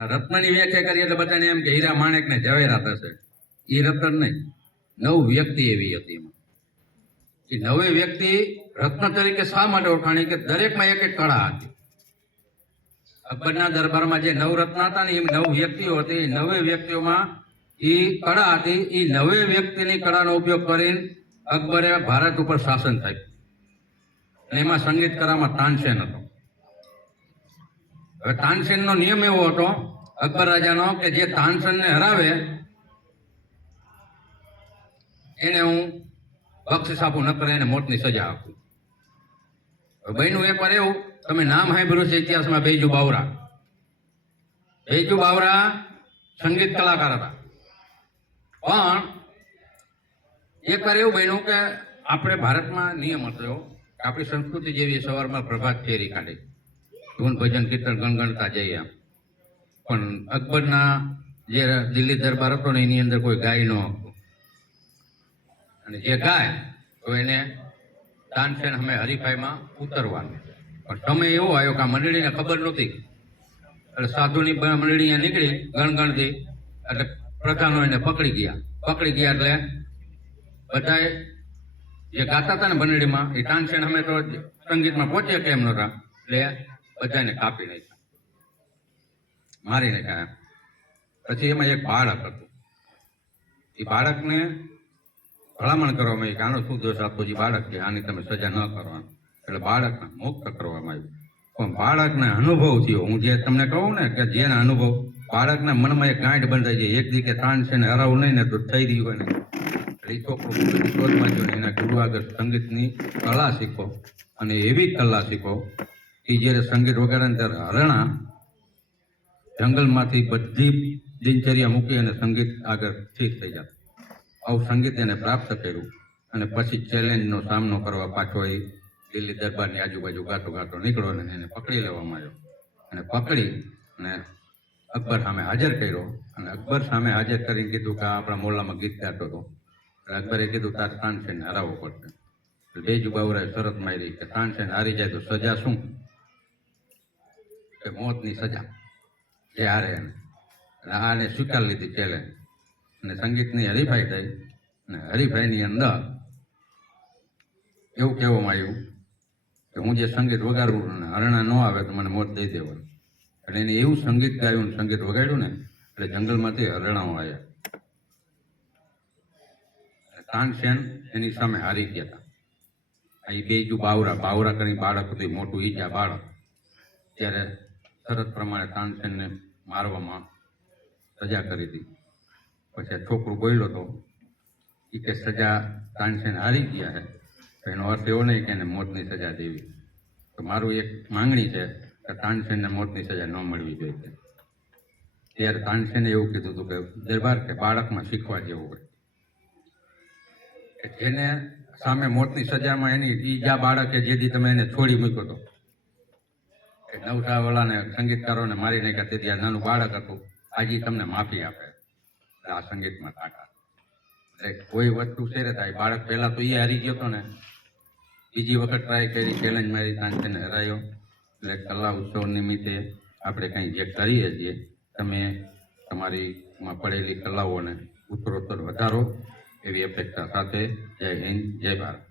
રત્નની વ્યાખ્યા કરીએ એટલે બધાને એમ કે હીરા માણેક ને ઝવેરાત હશે. એ રત્ન નહીં, નવ વ્યક્તિ એવી હતી એમાં. એ નવે વ્યક્તિ રત્ન તરીકે શા માટે ઓળખાણી કે દરેકમાં એક એક કળા હતી. અકબરના દરબારમાં જે નવ રત્ન હતા ને એ નવ વ્યક્તિઓ હતી. નવે વ્યક્તિઓમાં એ કળા હતી. એ નવે વ્યક્તિની કળાનો ઉપયોગ કરીને અકબરે ભારત ઉપર શાસન થયું. અને એમાં સંગીત કળામાં તાનસેન હતો. હવે તાનસેનનો નિયમ એવો હતો અકબર રાજાનો કે જે તાનસેનને હરાવે એને હું બક્ષિસ આપું, ન કરે એને મોતની સજા આપું. બહેનું એકવાર એવું, તમે નામ સાંભળ્યું છે ઇતિહાસમાં બેજુ બાવરા. બેજુ બાવરા સંગીત કલાકાર હતા. પણ એકવાર એવું બન્યું કે આપણે ભારતમાં નિયમ હતો એવો, આપણી સંસ્કૃતિ જેવી સવારમાં પ્રભાત ફેરી કાઢે, ધૂન ભજન કીર્તન ગણગણતા જઈએ. પણ અકબરના જે દિલ્હી દરબાર હતો ને એની અંદર કોઈ ગાય ન હતું. અને જે ગાય તો એને તાનસેન અમે હરીફાઈમાં ઉતરવાનું. પણ સમય એવો આવ્યો કે આ મંડળીને ખબર નહોતી. એટલે સાધુની મંડળી નીકળી ગણગણથી, એટલે પ્રધાનો એને પકડી ગયા એટલે બધાએ જે ગાતા હતા ને મંડળીમાં એ તાનસેન અમે તો સંગીતમાં પહોંચે કેમ નહોતા, એટલે બધાને કાપી નાખ્યા, મારી નાખ્યા. પછી એમાં એક બાળક હતું. એ બાળકને ભલામણ કરવામાં આવી કે આનો શું દોષ આપવો, જે બાળક છે આની તમે સજા ન કરવાનું. એટલે બાળકને મુક્ત કરવામાં આવ્યું. પણ બાળકને અનુભવ થયો, હું જે તમને કહું ને કે જેનો અનુભવ, બાળકના મનમાં એક ગાંઠ બંધાઈ જાય. એક દી કે તાનસેન હરાવું નહીં ને તો થઈ રહ્યું હોય ને, એ છોકરો શોધમાં જો એના ગુરુ આગળ સંગીતની કળા શીખો. અને એવી કળા શીખો કે જ્યારે સંગીત વગાડે ને ત્યારે હરણા જંગલમાંથી બધી દિનચર્યા મૂકી અને સંગીત આગળ ઠીક થઈ જતું. આવું સંગીત એને પ્રાપ્ત કર્યું. અને પછી ચેલેન્જનો સામનો કરવા પાછો એ દિલ્હી દરબારની આજુબાજુ ગાતો ગાતો નીકળ્યો ને એને પકડી લેવામાં આવ્યો. અને પકડી અને અકબર સામે હાજર કર્યો. અને અકબર સામે હાજર કરીને કીધું કે આપણા મોહલ્લામાં ગીત ગાતો હતો. અકબરે કીધું તારે તાનસેનને હરાવવો પડશે. બેજુ બાવરાએ શરત મારી કે તાનસેન હારી જાય તો સજા શું? કે મોતની સજા જે હારે એને. આને સ્વીકારી લીધી ચેલેન્જ. અને સંગીતની હરીફાઈ થઈ. અને હરીફાઈની અંદર એવું કહેવામાં આવ્યું કે હું જે સંગીત વગાડું ને હરણા ન આવે તો મને મોત દઈ દેવાનું. એટલે એને એવું સંગીત ગાયું, સંગીત વગાડ્યું ને એટલે જંગલમાંથી હરણાઓ આવ્યા. તાનસેન એની સામે હારી ગયા હતા. એ બેજુ બાવરા કરીને બાળક હતું, મોટું ઈજા બાળક. ત્યારે શરત પ્રમાણે તાનસેનને મારવામાં સજા કરી હતી. પછી આ છોકરું બોલ્યો હતો એ કે સજા તાનસેન હારી ગયા છે, તો એનો અર્થ એવો નહીં કે એને મોતની સજા દેવી. તો મારું એક માંગણી છે કે તાનસેનને મોતની સજા ન મળવી જોઈએ. ત્યારે તાનસેને એવું કીધું હતું કે દરબાર કે બાળકમાં શીખવા જેવું હોય કે જેને સામે મોતની સજામાં એની ઈજા બાળકે જેથી તમે એને છોડી મૂક્યો હતો, કે નવસાવાળાને સંગીતકારોને મારી નાખ્યા, તેથી આ નાનું બાળક હતું, આજે તમને માફી આપે. આ સંગીતમાં તાકાત. એટલે કોઈ વસ્તુ છે ને થાય. બાળક પહેલા તો એ હારી ગયો હતો ને, બીજી વખત ટ્રાય કરી, ચેલેન્જ મારી, તાનસેનને હરાયો. એટલે કલા ઉત્સવ નિમિત્તે આપણે કંઈ જે કરીએ છીએ, તમે તમારીમાં પડેલી કલાઓને ઉત્તરોત્તર વધારો એવી અપેક્ષા સાથે જય હિન્દ, જય ભારત.